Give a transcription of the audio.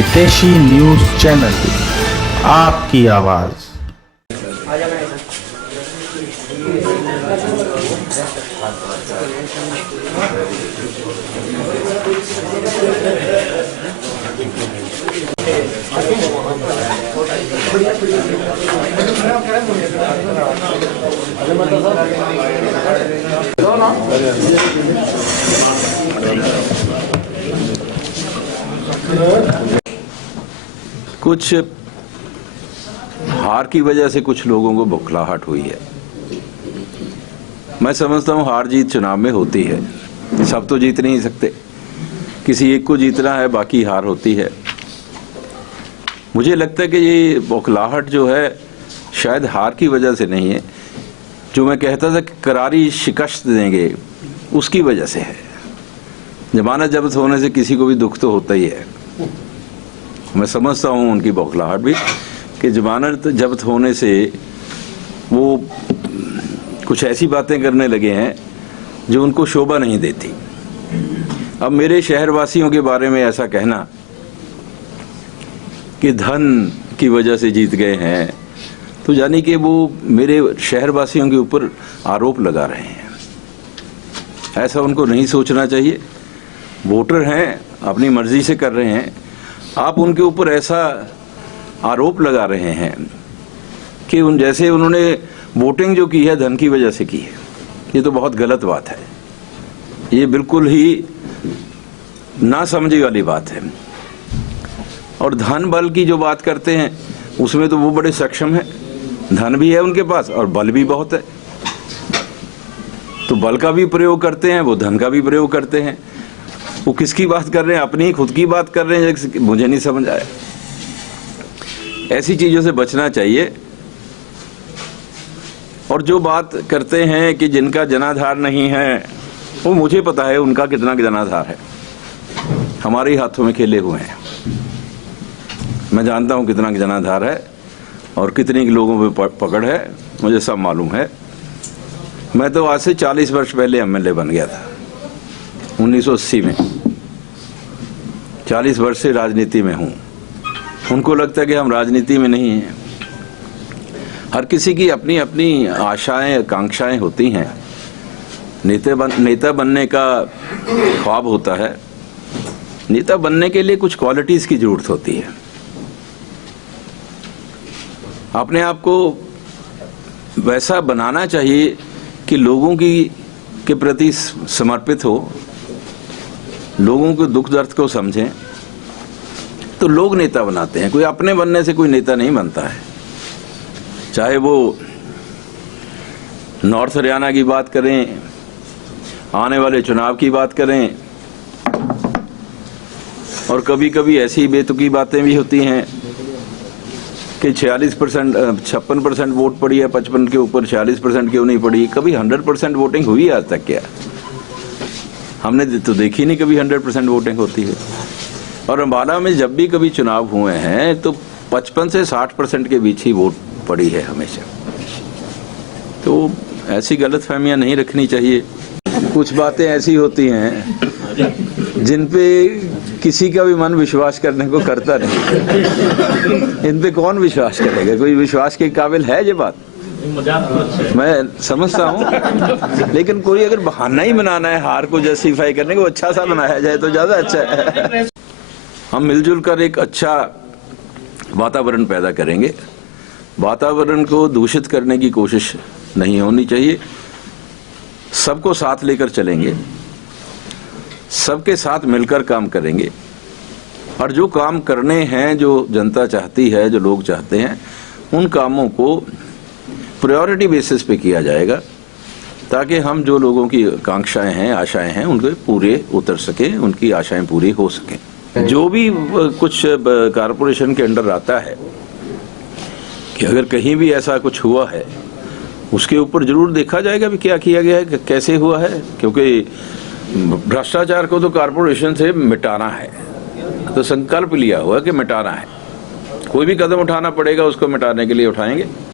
हितैषी news channel, आपकी आवाज। कुछ हार की वजह से कुछ लोगों को बौखलाहट हुई है। मैं समझता हूं हार जीत चुनाव में होती है, सब तो जीत नहीं सकते, किसी एक को जीतना है, बाकी हार होती है। मुझे लगता है कि ये बौखलाहट जो है शायद हार की वजह से नहीं है, जो मैं कहता था कि करारी शिकस्त देंगे उसकी वजह से है। जमानत जब्त होने से किसी को भी दुख तो होता ही है। मैं समझता हूं उनकी बौखलाहट भी कि जमानत जब्त होने से वो कुछ ऐसी बातें करने लगे हैं जो उनको शोभा नहीं देती। अब मेरे शहरवासियों के बारे में ऐसा कहना कि धन की वजह से जीत गए हैं, तो यानी कि वो मेरे शहरवासियों के ऊपर आरोप लगा रहे हैं। ऐसा उनको नहीं सोचना चाहिए। वोटर हैं, अपनी मर्जी से कर रहे हैं। आप उनके ऊपर ऐसा आरोप लगा रहे हैं कि जैसे उन्होंने वोटिंग जो की है धन की वजह से की है। ये तो बहुत गलत बात है, ये बिल्कुल ही ना समझी वाली बात है। और धन बल की जो बात करते हैं उसमें तो वो बड़े सक्षम हैं, धन भी है उनके पास और बल भी बहुत है, तो बल का भी प्रयोग करते हैं, वो धन का भी प्रयोग करते हैं। वो किसकी बात कर रहे हैं, अपनी खुद की बात कर रहे हैं, मुझे नहीं समझ आया। ऐसी चीजों से बचना चाहिए। और जो बात करते हैं कि जिनका जनाधार नहीं है, वो मुझे पता है उनका कितना जनाधार है, हमारे हाथों में खेले हुए हैं। मैं जानता हूं कितना जनाधार है और कितने लोगों पे पकड़ है, मुझे सब मालूम है। मैं तो आज से 40 वर्ष पहले एमएलए बन गया था, 1980 में। 40 वर्ष से राजनीति में हूं। उनको लगता है कि हम राजनीति में नहीं हैं। हर किसी की अपनी अपनी आशाएं आकांक्षाएं होती हैं। नेता बनने का ख्वाब होता है। नेता बनने के लिए कुछ क्वालिटीज की जरूरत होती है। अपने आप को वैसा बनाना चाहिए कि लोगों के प्रति समर्पित हो, लोगों के दुख दर्द को समझें, तो लोग नेता बनाते हैं। कोई अपने बनने से कोई नेता नहीं बनता है। चाहे वो नॉर्थ हरियाणा की बात करें, आने वाले चुनाव की बात करें, और कभी कभी ऐसी बेतुकी बातें भी होती हैं कि 56% वोट पड़ी है 55 के ऊपर, 46% क्यों नहीं पड़ी। कभी 100% वोटिंग हुई आज तक क्या? हमने तो देखी नहीं कभी 100% वोटिंग होती है। और अम्बाला में जब भी कभी चुनाव हुए हैं तो 55 से 60% के बीच ही वोट पड़ी है हमेशा। तो ऐसी गलतफहमियां नहीं रखनी चाहिए। कुछ बातें ऐसी होती हैं जिन पे किसी का भी मन विश्वास करने को करता नहीं। इन पे कौन विश्वास करेगा? कोई विश्वास के काबिल है ये बात? मैं समझता हूं, लेकिन कोई अगर बहाना ही बनाना है हार को जस्टिफाई करने को, अच्छा सा बनाया जाए तो ज्यादा अच्छा है। हम मिलजुल कर एक अच्छा वातावरण पैदा करेंगे। वातावरण को दूषित करने की कोशिश नहीं होनी चाहिए। सबको साथ लेकर चलेंगे, सबके साथ मिलकर काम करेंगे, और जो काम करने हैं, जो जनता चाहती है, जो लोग चाहते हैं, उन कामों को प्रायोरिटी बेसिस पे किया जाएगा, ताकि हम जो लोगों की आकांक्षाएं हैं, आशाएं हैं, उनके पूरे उतर सके, उनकी आशाएं पूरी हो सके। जो भी कुछ कारपोरेशन के अंडर आता है कि अगर कहीं भी ऐसा कुछ हुआ है, उसके ऊपर जरूर देखा जाएगा भी क्या किया गया है, कैसे हुआ है। क्योंकि भ्रष्टाचार को तो कारपोरेशन से मिटाना है, तो संकल्प लिया हुआ कि मिटाना है। कोई भी कदम उठाना पड़ेगा, उसको मिटाने के लिए उठाएंगे।